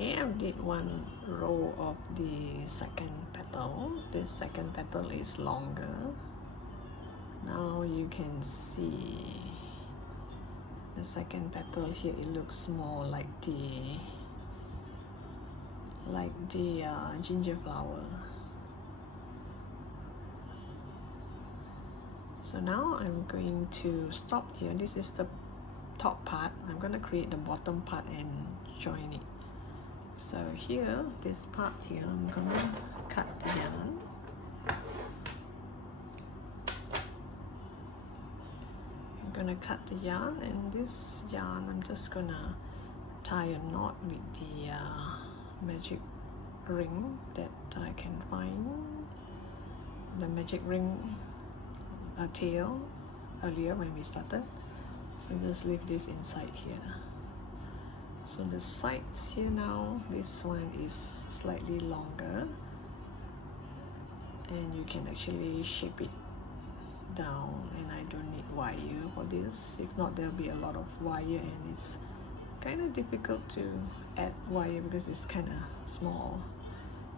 Okay, I did one row of the second petal. This second petal is longer. Now you can see the second petal here. It looks more like the ginger flower. So now I'm going to stop here. This is the top part. I'm going to create the bottom part and join it. So here, this part here, I'm going to cut the yarn. I'm going to cut the yarn, and this yarn I'm just going to tie a knot with the magic ring that I can find. The magic ring tail earlier when we started. So just leave this inside here. So the sides here now, this one is slightly longer, and you can actually shape it down, and I don't need wire for this. If not, there'll be a lot of wire, and it's kind of difficult to add wire because it's kind of small,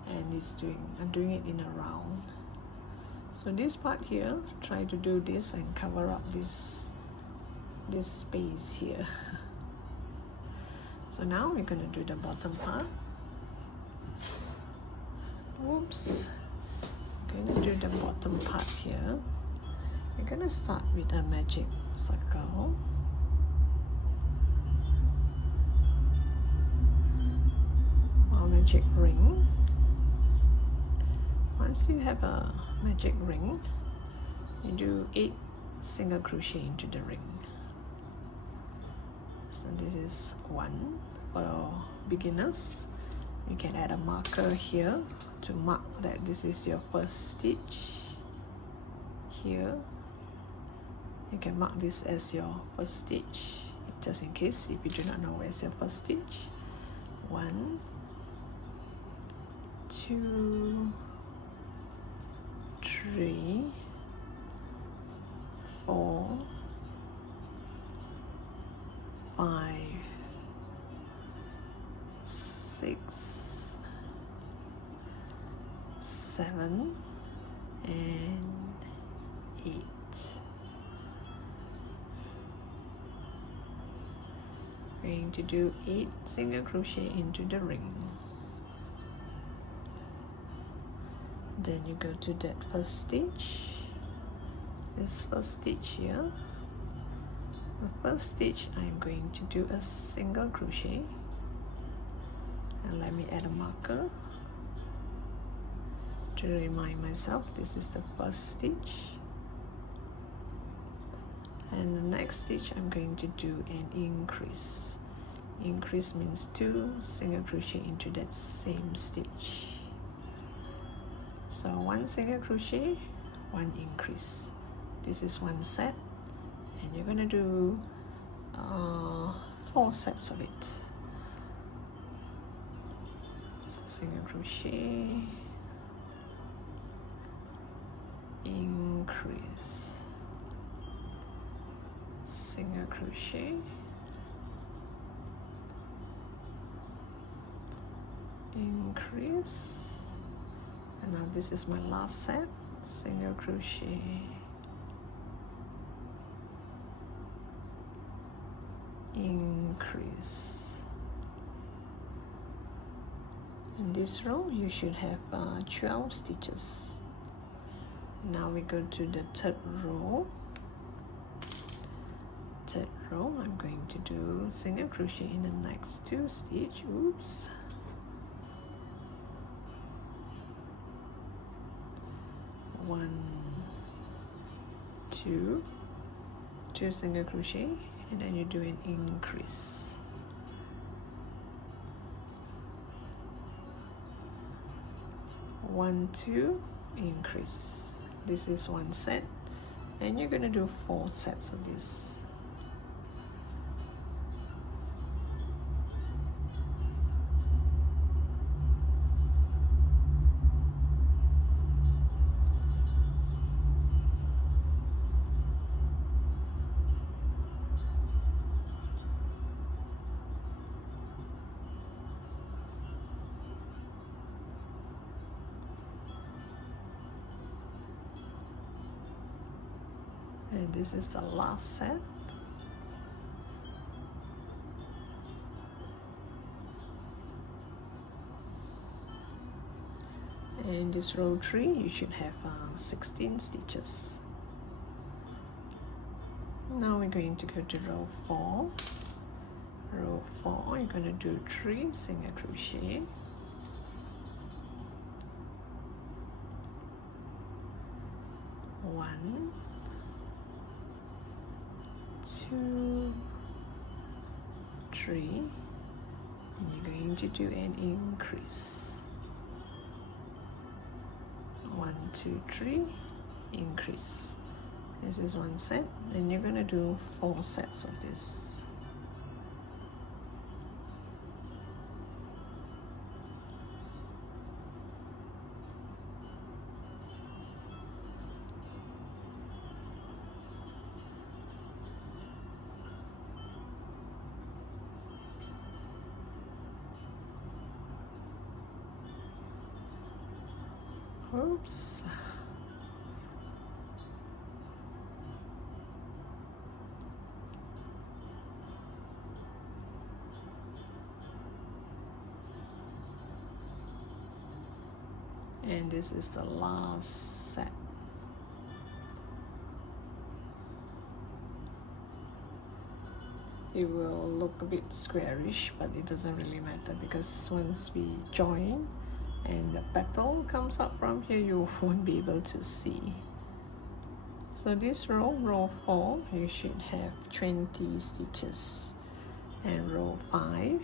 and I'm doing it in a round. So this part here, try to do this and cover up this space here. So now we're going to do the bottom part. Oops. I'm going to do the bottom part here. We're going to start with a magic circle. Or magic ring. Once you have a magic ring, you do 8 single crochet into the ring. So this is 1 for beginners. You can add a marker here to mark that this is your first stitch. Here you can mark this as your first stitch, just in case if you do not know where's your first stitch. 1, 2, 3, 4, 5, 6, 7, and 8. We're going to do 8 single crochet into the ring. Then you go to that first stitch, this first stitch here. The first stitch, I'm going to do a single crochet, and let me add a marker to remind myself this is the first stitch. And the next stitch, I'm going to do an increase. Increase means 2 single crochet into that same stitch. So 1 single crochet, 1 increase. This is 1 set, and you're going to do 4 sets of it. So single crochet, increase, single crochet, increase, and now this is my last set, single crochet, increase. In this row you should have 12 stitches. Now we go to the third row. Third row, I'm going to do single crochet in the next 2 stitches. Oops. One, 2 single crochet, and then you do an increase. One, 2, increase. This is 1 set, and you're going to do 4 sets of this. and this is the last set. And this row 3 you should have 16 stitches. Now we're going to go to row 4. Row 4 you're going to do 3 single crochet, 1, 2, 3, and you're going to do an increase. 1, 2, 3, increase. This is one set, and you're going to do 4 sets of this. Oops. And this is the last set. It will look a bit squarish, but it doesn't really matter because once we join and the petal comes up from here, you won't be able to see. So this row, row 4, you should have 20 stitches, and row 5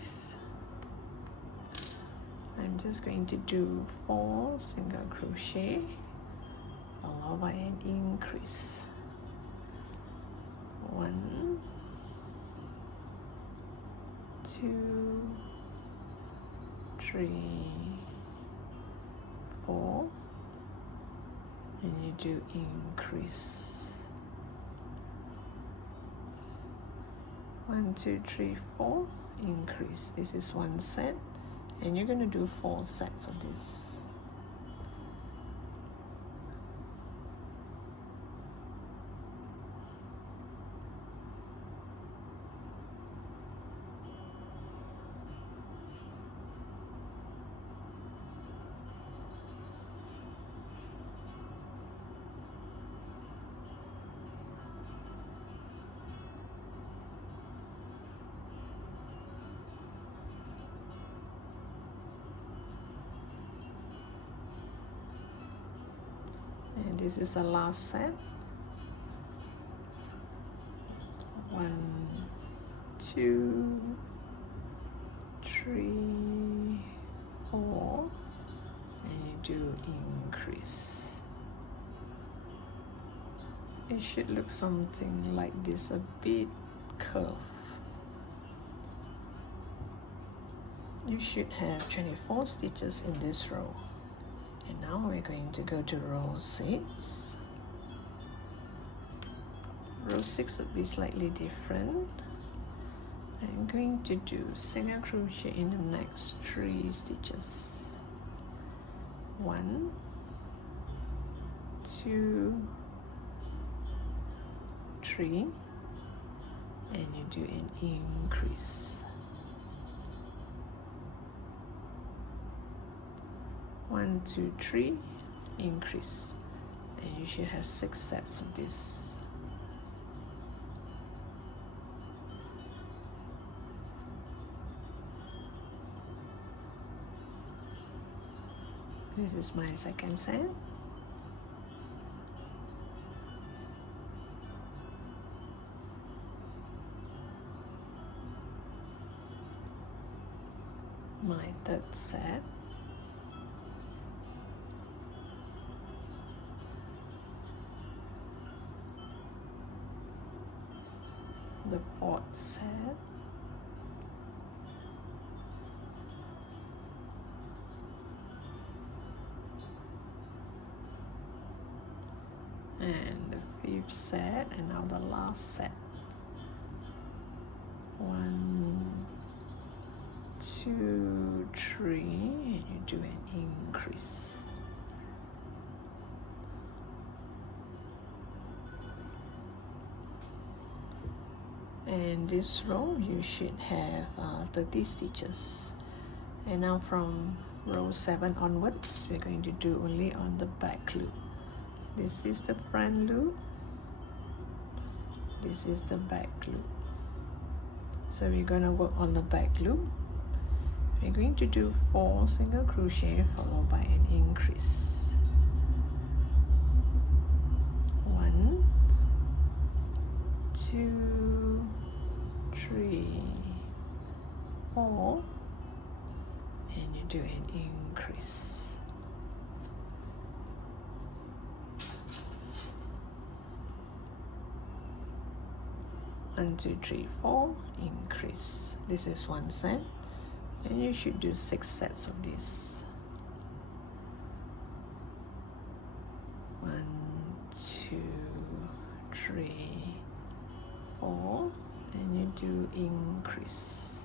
I'm just going to do 4 single crochet followed by an increase. 1, 2, 3, 4, and you do increase. 1, 2, 3, 4, increase. This is one set, and you're going to do 4 sets of this. And this is the last set. 1, 2, 3, 4, and you do increase. It should look something like this, a bit curved. You should have 24 stitches in this row. And now we're going to go to row 6. Row 6 would be slightly different. I'm going to do single crochet in the next 3 stitches. 1, 2, 3, and you do an increase. 1, 2, 3, increase, and you should have 6 sets of this. This is my second set. My third set. The fourth set. And the 5th set, and now the last set. 1, 2, 3, and you do an increase. and this row you should have 30 stitches. And now from row 7 onwards, we're going to do only on the back loop. This is the front loop, this is the back loop. So we're going to work on the back loop. We're going to do 4 single crochet followed by an increase. 1, 2, 3, 4, and you do an increase. 1, 2, 3, 4, increase. This is one set, and you should do 6 sets of this. 1, 2, 3, 4, and you do increase.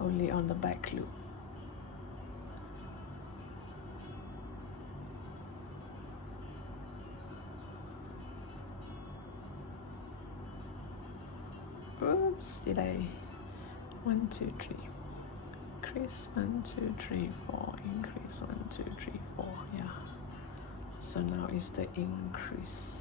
Only on the back loop. Oops, did I? 1, 2, 3. Increase 1, 2, 3, 4. Increase 1, 2, 3, 4. Yeah. So now is the increase.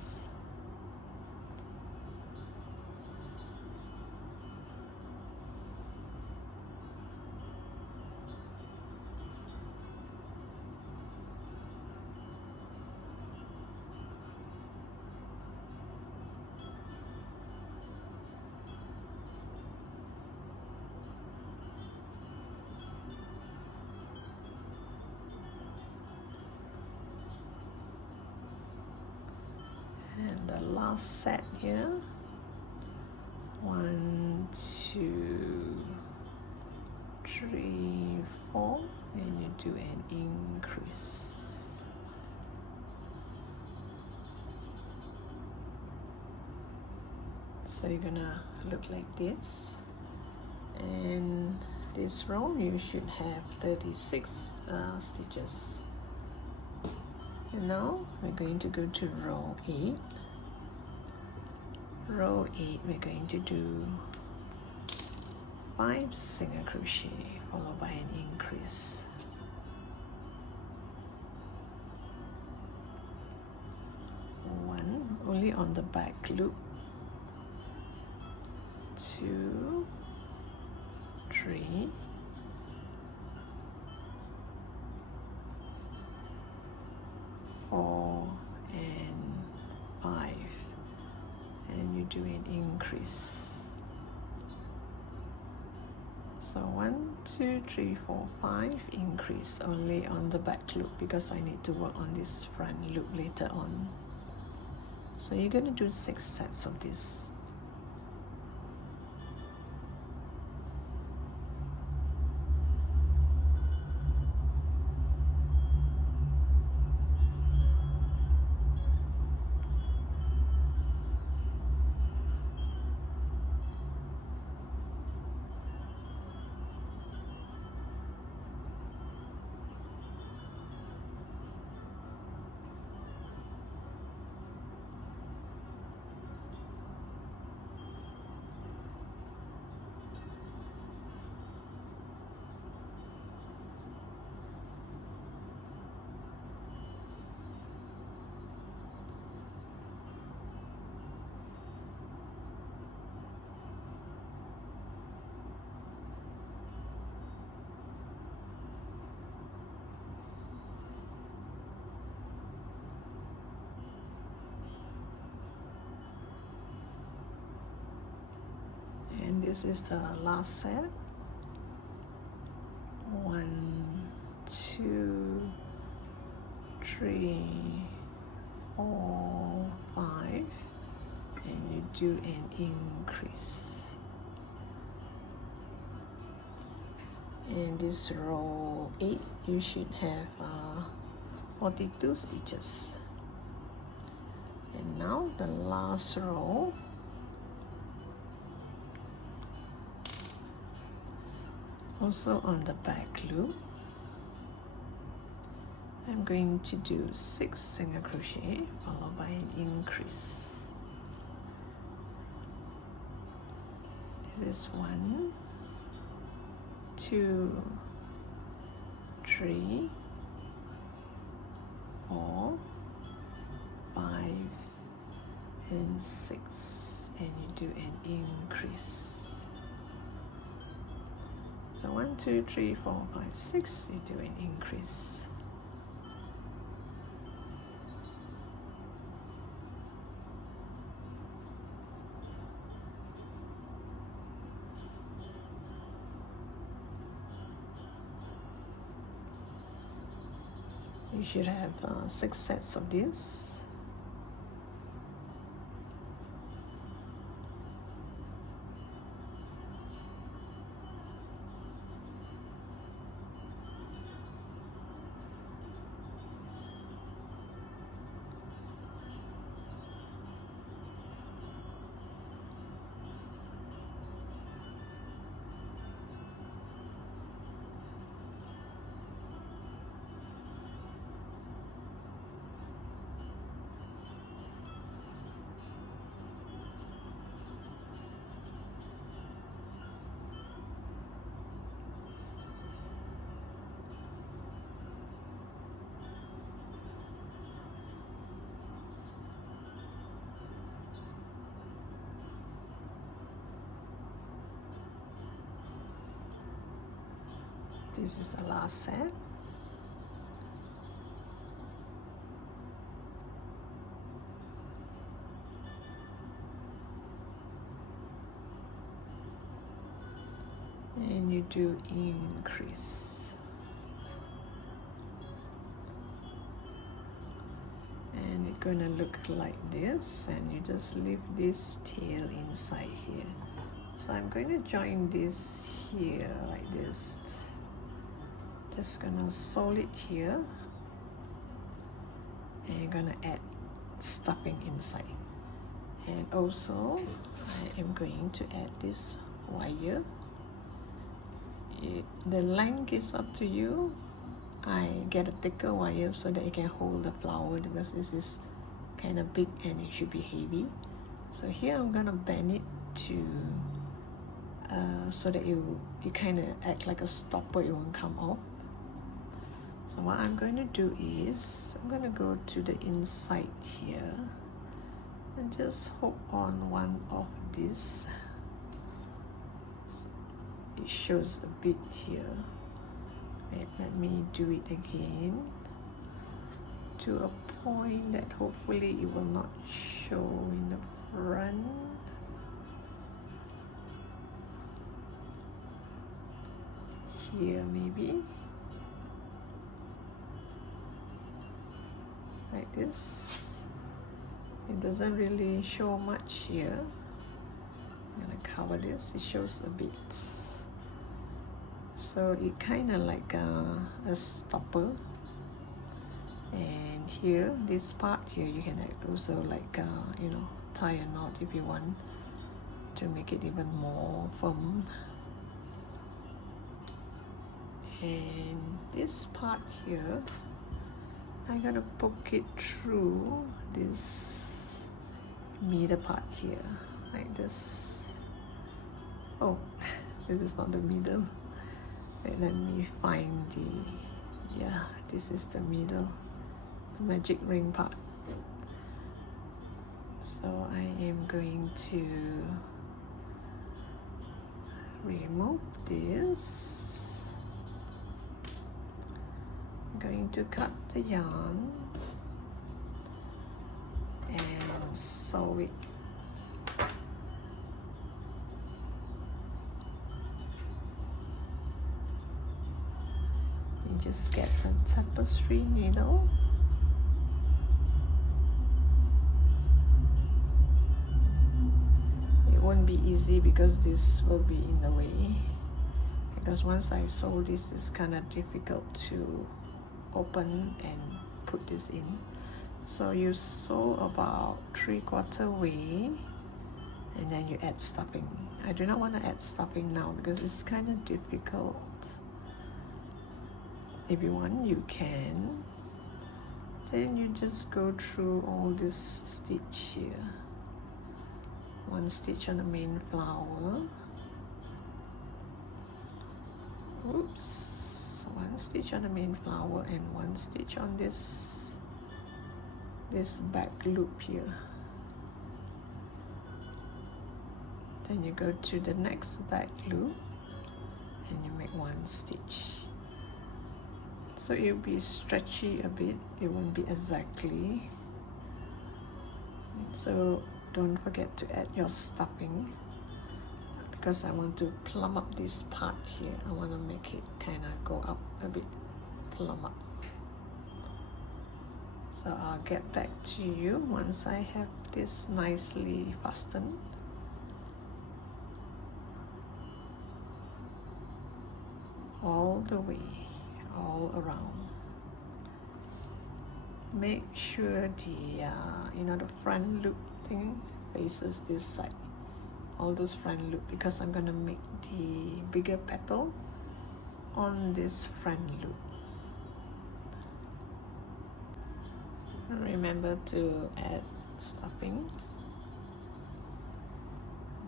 And the last set here, 1, 2, 3, 4, and you do an increase. So you're gonna look like this, and this row you should have 36 stitches. And now we're going to go to row 8. Row 8, we're going to do 5 single crochet followed by an increase. 1, only on the back loop. 2, 3, 4, and 5, and you do an increase. So 1, 2, 3, 4, 5, increase only on the back loop because I need to work on this front loop later on. So you're going to do 6 sets of this. And this is the last set. 1, 2, 3, 4, 5, and you do an increase. And this row 8, you should have 42 stitches. And now the last row, also on the back loop, I'm going to do 6 single crochet followed by an increase. This is 1, 2, 3, 4, 5, and 6, and you do an increase. So 1, 2, 3, 4, 5, 6, you do an increase. You should have 6 sets of this. This is the last set. And you do increase. And it's gonna look like this, and you just leave this tail inside here. So I'm going to join this here like this. Just gonna sew it here, and you're gonna add stuffing inside. And also I am going to add this wire. The length is up to you. I get a thicker wire so that it can hold the flower, because this is kind of big and it should be heavy. So here I'm gonna bend it to so that it kind of act like a stopper, it won't come off. So what I'm going to do is I'm going to go to the inside here and just hook on one of these. It shows a bit here. Wait, let me do it again to a point that hopefully it will not show in the front. Here maybe. Like this. It doesn't really show much here. I'm gonna cover this. It shows a bit. So it kind of like a stopper. And here, this part here, you can also like you know, tie a knot if you want to make it even more firm. And this part here, I'm gonna poke it through this middle part here, like this. Oh, this is not the middle. Wait, let me find yeah, this is the middle, the magic ring part. So I am going to remove this. Going to cut the yarn and sew it. You just get a tapestry needle. It won't be easy because this will be in the way, because once I sew this, it's kind of difficult to open and put this in. So you sew about 3/4 way and then you add stuffing. I do not want to add stuffing now because it's kind of difficult. If you want, you can, Then you just go through all this stitch here. One stitch on the main flower. Oops, one stitch on the main flower and one stitch on this back loop here. Then you go to the next back loop and you make one stitch. So it will be stretchy a bit, it won't be exactly. So don't forget to add your stuffing, because I want to plump up this part here. I want to make it kind of go up a bit, plump up. So I'll get back to you once I have this nicely fastened. All the way, all around. Make sure the the front loop thing faces this side. All those front loop, because I'm gonna make the bigger petal on this front loop. And remember to add stuffing.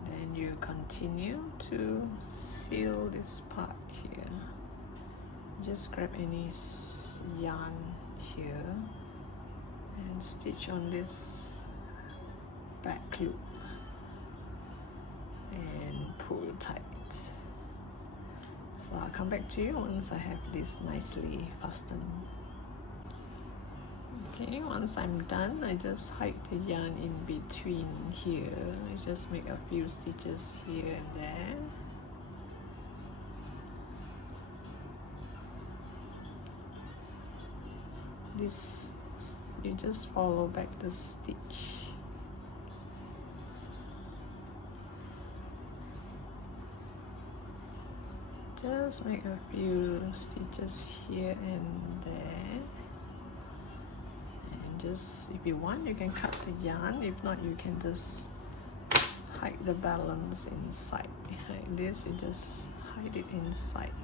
Then you continue to seal this part here. Just grab any yarn here and stitch on this back loop and pull tight. So I'll come back to you once I have this nicely fastened. Okay, once I'm done, I just hide the yarn in between here. I just make a few stitches here and there. This, you just follow back the stitch. Just make a few stitches here and there. And just, if you want, you can cut the yarn. If not, you can just hide the balance inside. Like this, you just hide it inside.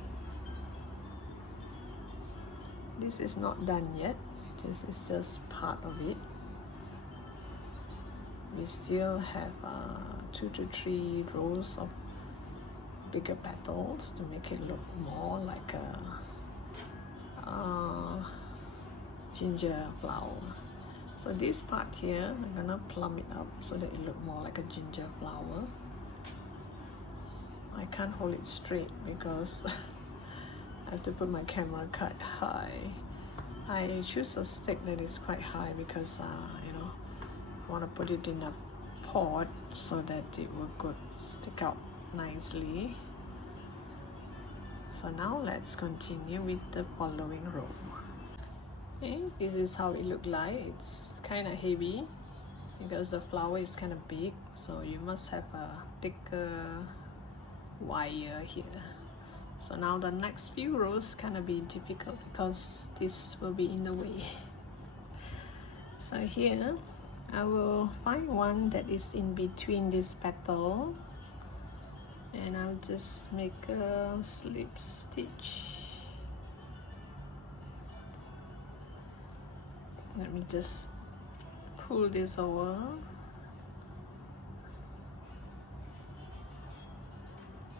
This is not done yet. This is just part of it. We still have 2 to 3 rows of bigger petals to make it look more like a ginger flower. So this part here, I'm gonna plump it up so that it look more like a ginger flower. I can't hold it straight because I have to put my camera quite high. I choose a stick that is quite high because I want to put it in a pot so that it will stick out nicely. So now let's continue with the following row. Okay, this is how it look like. It's kind of heavy because the flower is kind of big, so you must have a thicker wire here. So now the next few rows gonna be difficult because this will be in the way. So here I will find one that is in between this petal and I'll just make a slip stitch. Let me just pull this over.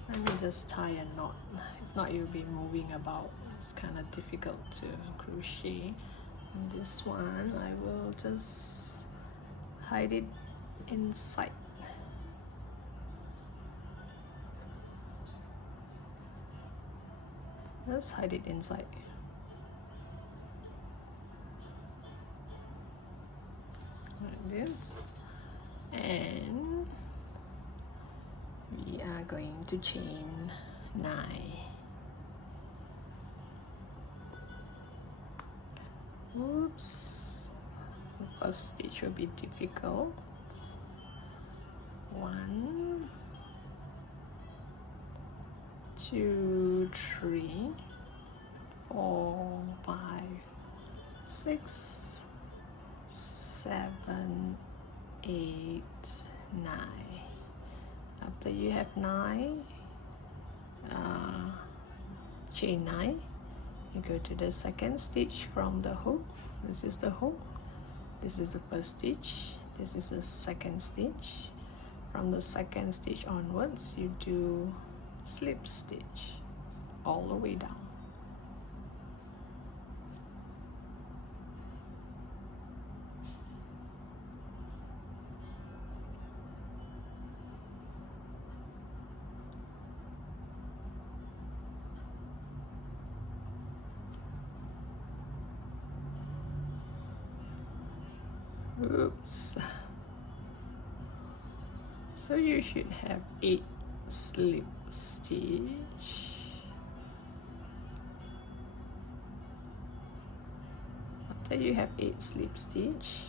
Let me just tie a knot. If not, you'll be moving about. It's kind of difficult to crochet. And this one, I will just hide it inside. Just hide it inside. Like this. And we are going to chain 9. Oops, the first stitch will be difficult. 1, 2, 3, 4, 5, 6, 7, 8, 9. After you have 9, chain 9, you go to the second stitch from the hook This is the hook, this is the first stitch, this is the second stitch. From the second stitch onwards, you do slip stitch all the way down. Oops. So you should have 8 slip stitch. After you have 8 slip stitch,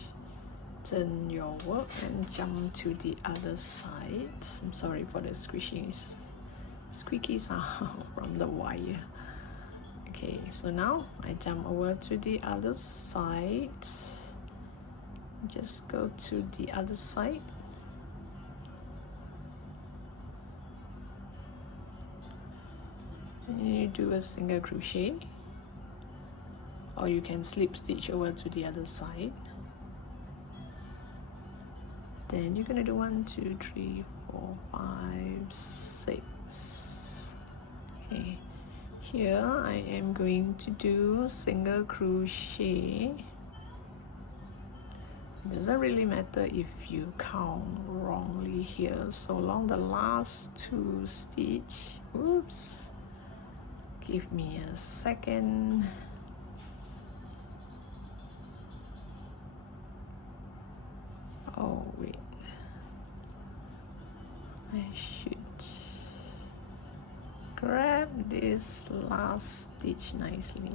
turn your work and jump to the other side. I'm sorry for the squeaky sound from the wire. Okay, so now I jump over to the other side. Just go to the other side. And you do a single crochet, or you can slip stitch over to the other side. Then you're gonna do 1, 2, 3, 4, 5, 6. Okay, here I am going to do single crochet. It doesn't really matter if you count wrongly here, so long the last 2 stitch. Oops, give me a second. Oh wait, I should grab this last stitch nicely.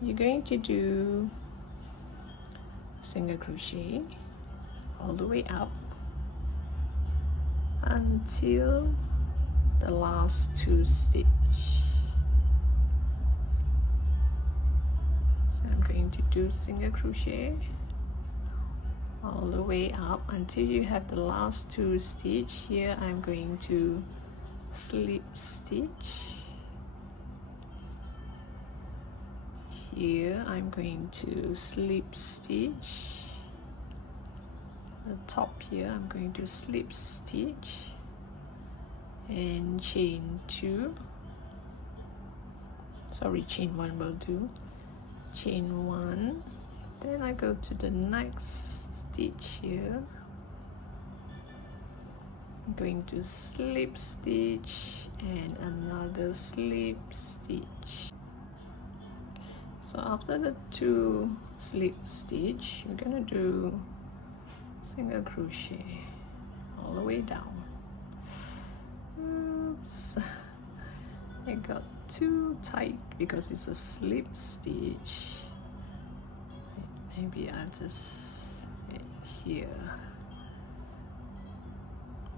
You're going to do single crochet all the way up until the last 2 stitch. So I'm going to do single crochet all the way up until you have the last 2 stitch. Here I'm going to slip stitch. Here I'm going to slip stitch. The top here I'm going to slip stitch and chain 2. Sorry, chain 1 will do. Chain 1. Then I go to the next stitch here. I'm going to slip stitch and another slip stitch. So after the 2 slip stitch, you're gonna do single crochet all the way down. Oops, I got too tight because it's a slip stitch. Maybe I'll just here.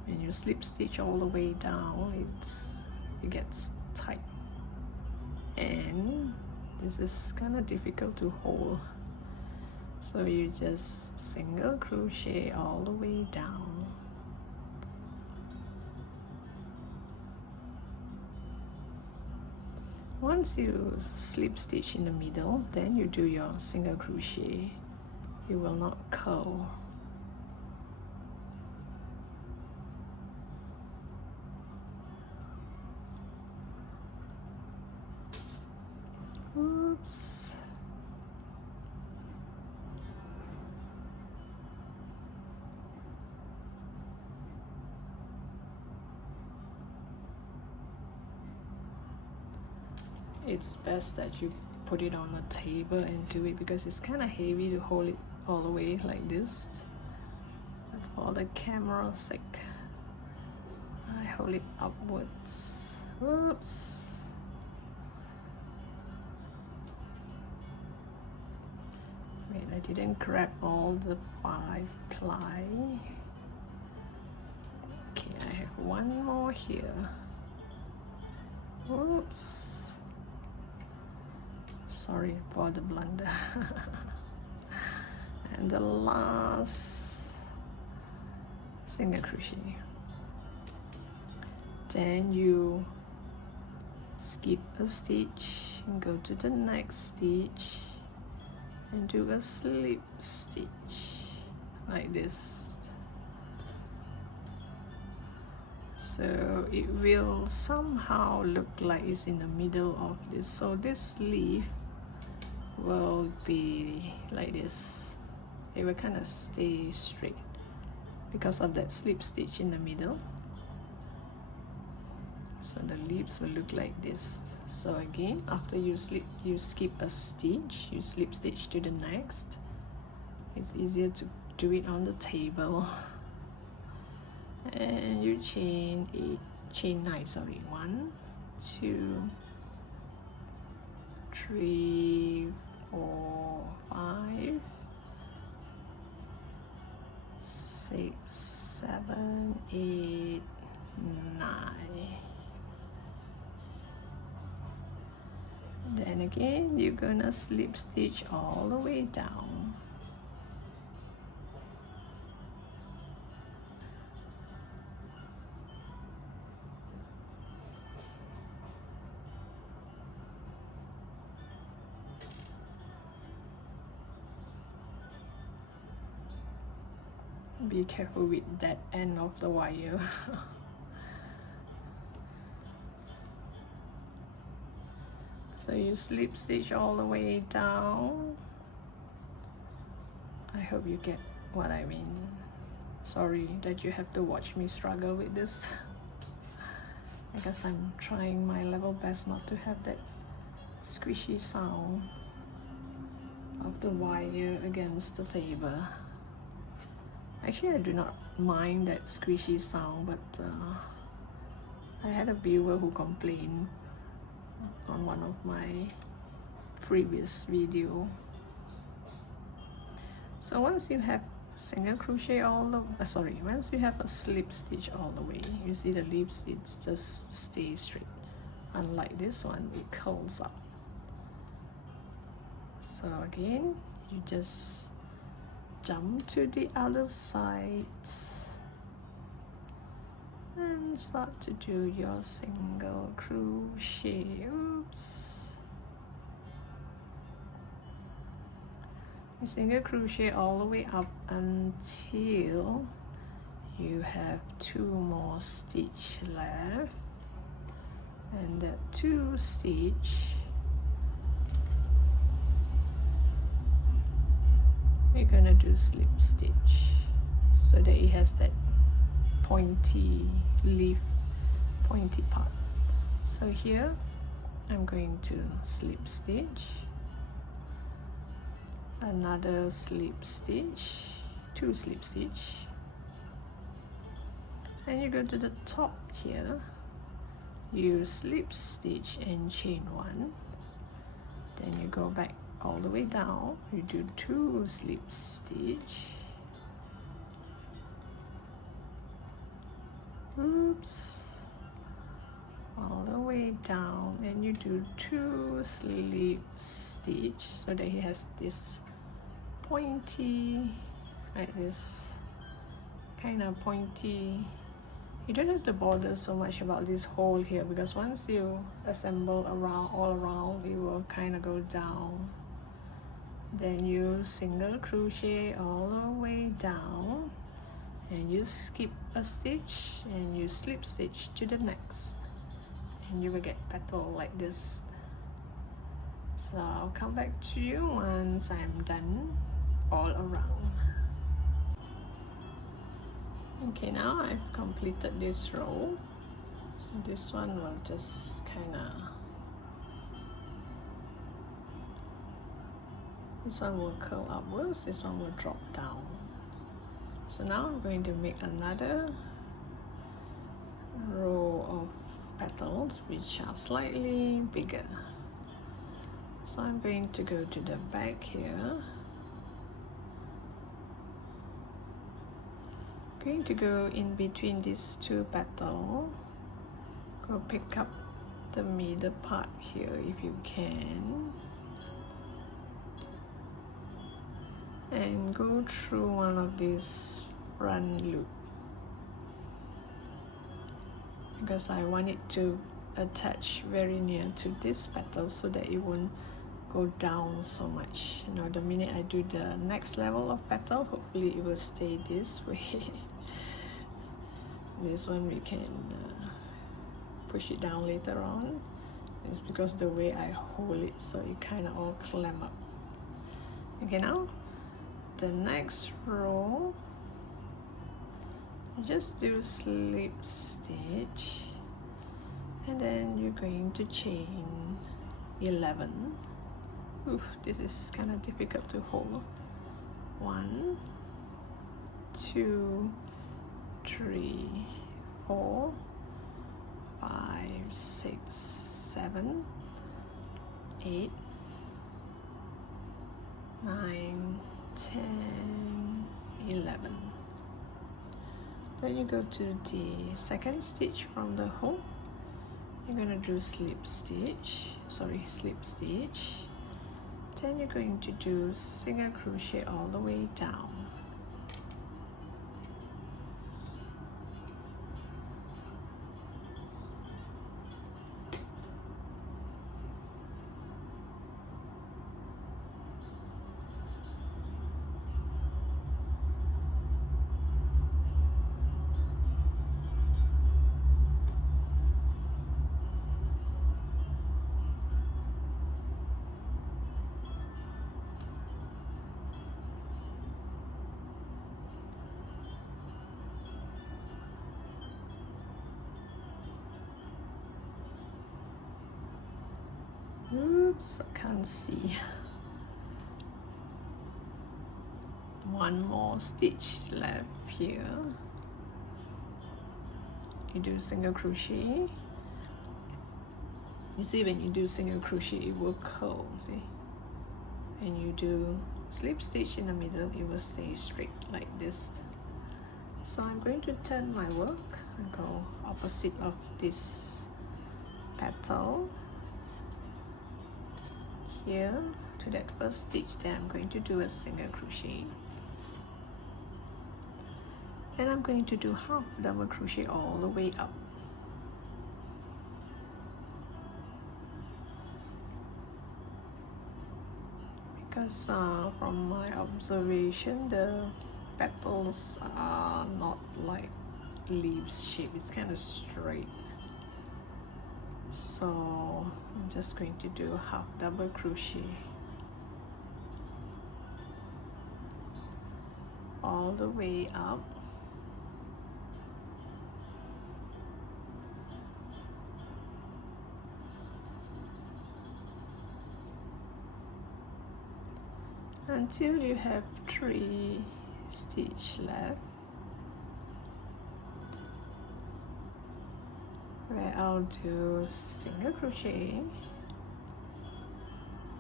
When you slip stitch all the way down, it gets tight, and this is kind of difficult to hold. So you just single crochet all the way down. Once you slip stitch in the middle, then you do your single crochet. You will not curl. Oops. It's best that you put it on a table and do it because it's kind of heavy to hold it all the way like this. But for the camera's sake, I hold it upwards. Whoops. Wait, I didn't grab all the 5 ply. Okay, I have 1 more here. Whoops. Sorry for the blunder. And the last single crochet. Then you skip a stitch and go to the next stitch and do a slip stitch like this. So it will somehow look like it's in the middle of this. So this leaf will be like this. It will kind of stay straight because of that slip stitch in the middle. So the leaves will look like this. So again, after you skip a stitch, you slip stitch to the next. It's easier to do it on the table. And you chain 9, sorry, 1, 2, 3, 4, 5, 6, 7, 8, 9. Then again, you're gonna slip stitch all the way down. Be careful with that end of the wire. So you slip stitch all the way down. I hope you get what I mean. Sorry that you have to watch me struggle with this. I guess I'm trying my level best not to have that squishy sound of the wire against the table. Actually, I do not mind that squishy sound, but I had a viewer who complained on one of my previous video. So once you have single crochet all the once you have a slip stitch all the way, you see the leaves, it just stays straight. Unlike this one, it curls up. So again, you just jump to the other side and start to do your single crochet. Oops. You single crochet all the way up until you have 2 more stitch left, and that 2 stitch we're gonna do slip stitch so that it has that pointy leaf, pointy part. So here I'm going to slip stitch, another slip stitch, 2 slip stitch, and you go to the top here, you slip stitch and chain 1, then you go back all the way down, you do 2 slip stitch, oops, all the way down, and you do 2 slip stitch so that he has this pointy, like this kind of pointy. You don't have to bother so much about this hole here, because once you assemble around all around, it will kind of go down. Then you single crochet all the way down, and you skip a stitch and you slip stitch to the next, and you will get petal like this. So I'll come back to you once I'm done all around. Okay, now I've completed this row, so this one will just kind of, this one will curl upwards, this one will drop down. So now I'm going to make another row of petals which are slightly bigger. So I'm going to go to the back here, going to go in between these 2 petals, go pick up the middle part here if you can, and go through one of these front loop, because I want it to attach very near to this petal so that it won't go down so much. You know, the minute I do the next level of petal, hopefully it will stay this way. This one we can push it down later on. It's because the way I hold it, so it kind of all clamp up. Okay, now the next row, just do slip stitch, and then you're going to chain 11. Oof, this is kind of difficult to hold. 1, 2, 3, 4, 5, 6, 7, 8, 9, 10, 11. Then you go to the second stitch from the hole. You're going to do slip stitch. Then you're going to do single crochet all the way down. Oops, I can't see. One more stitch left here. You do single crochet. You see, when you do single crochet, it will curl, see? And you do slip stitch in the middle, it will stay straight like this. So I'm going to turn my work and go opposite of this petal. Here to that first stitch, then I'm going to do a single crochet, and I'm going to do half double crochet all the way up. Because from my observation, the petals are not like leaves shape, it's kind of straight. So I'm just going to do half double crochet all the way up. Until you have 3 stitches left, where I'll do single crochet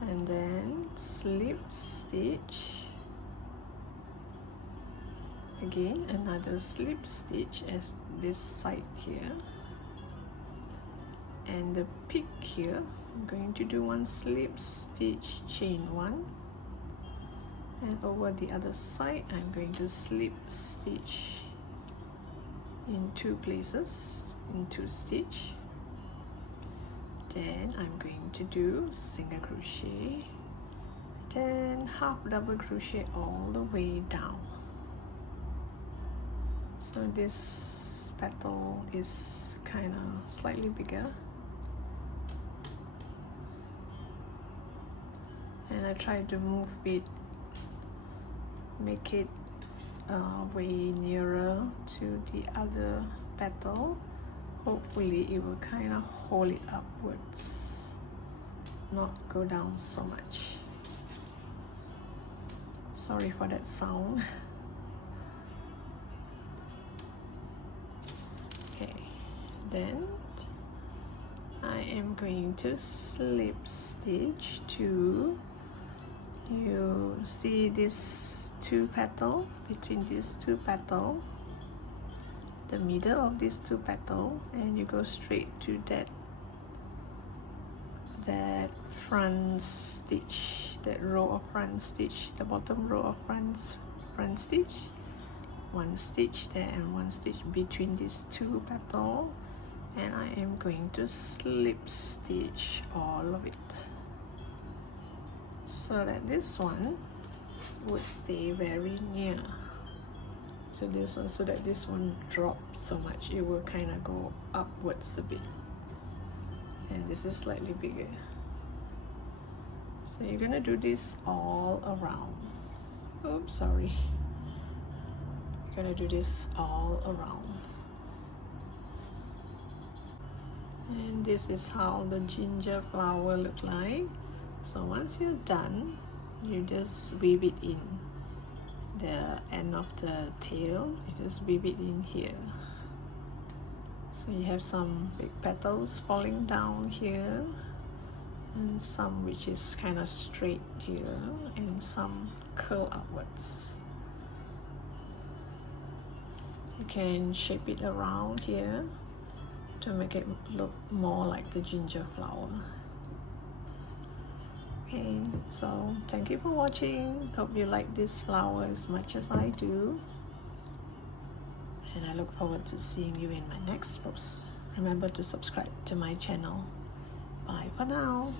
and then slip stitch, again another slip stitch as this side here, and the peak here I'm going to do 1 slip stitch, chain 1, and over the other side I'm going to slip stitch in 2 places, in 2 stitch. Then I'm going to do single crochet, then half double crochet all the way down. So this petal is kind of slightly bigger, and I try to move it, make it way nearer to the other petal. Hopefully it will kind of hold it upwards, not go down so much. Sorry for that sound. Okay, then I am going to slip stitch to, you see this 2 petal, between these 2 petal, the middle of these 2 petal, and you go straight to that front stitch, that row of front stitch, the bottom row of front stitch. 1 stitch there and 1 stitch between these 2 petal, and I am going to slip stitch all of it. so that this one would stay very near to this one, so that this one drops so much it will kind of go upwards a bit, and this is slightly bigger. So you're gonna do this all around. Oops, sorry. You're gonna do this all around. And this is how the ginger flower look like. So once you're done, you just weave it in the end of the tail. You just weave it in here. So you have some big petals falling down here, and some which is kind of straight here, and some curl upwards. You can shape it around here to make it look more like the ginger flower. Okay, so thank you for watching. Hope you like this flower as much as I do, and I look forward to seeing you in my next post. Remember to subscribe to my channel. Bye for now.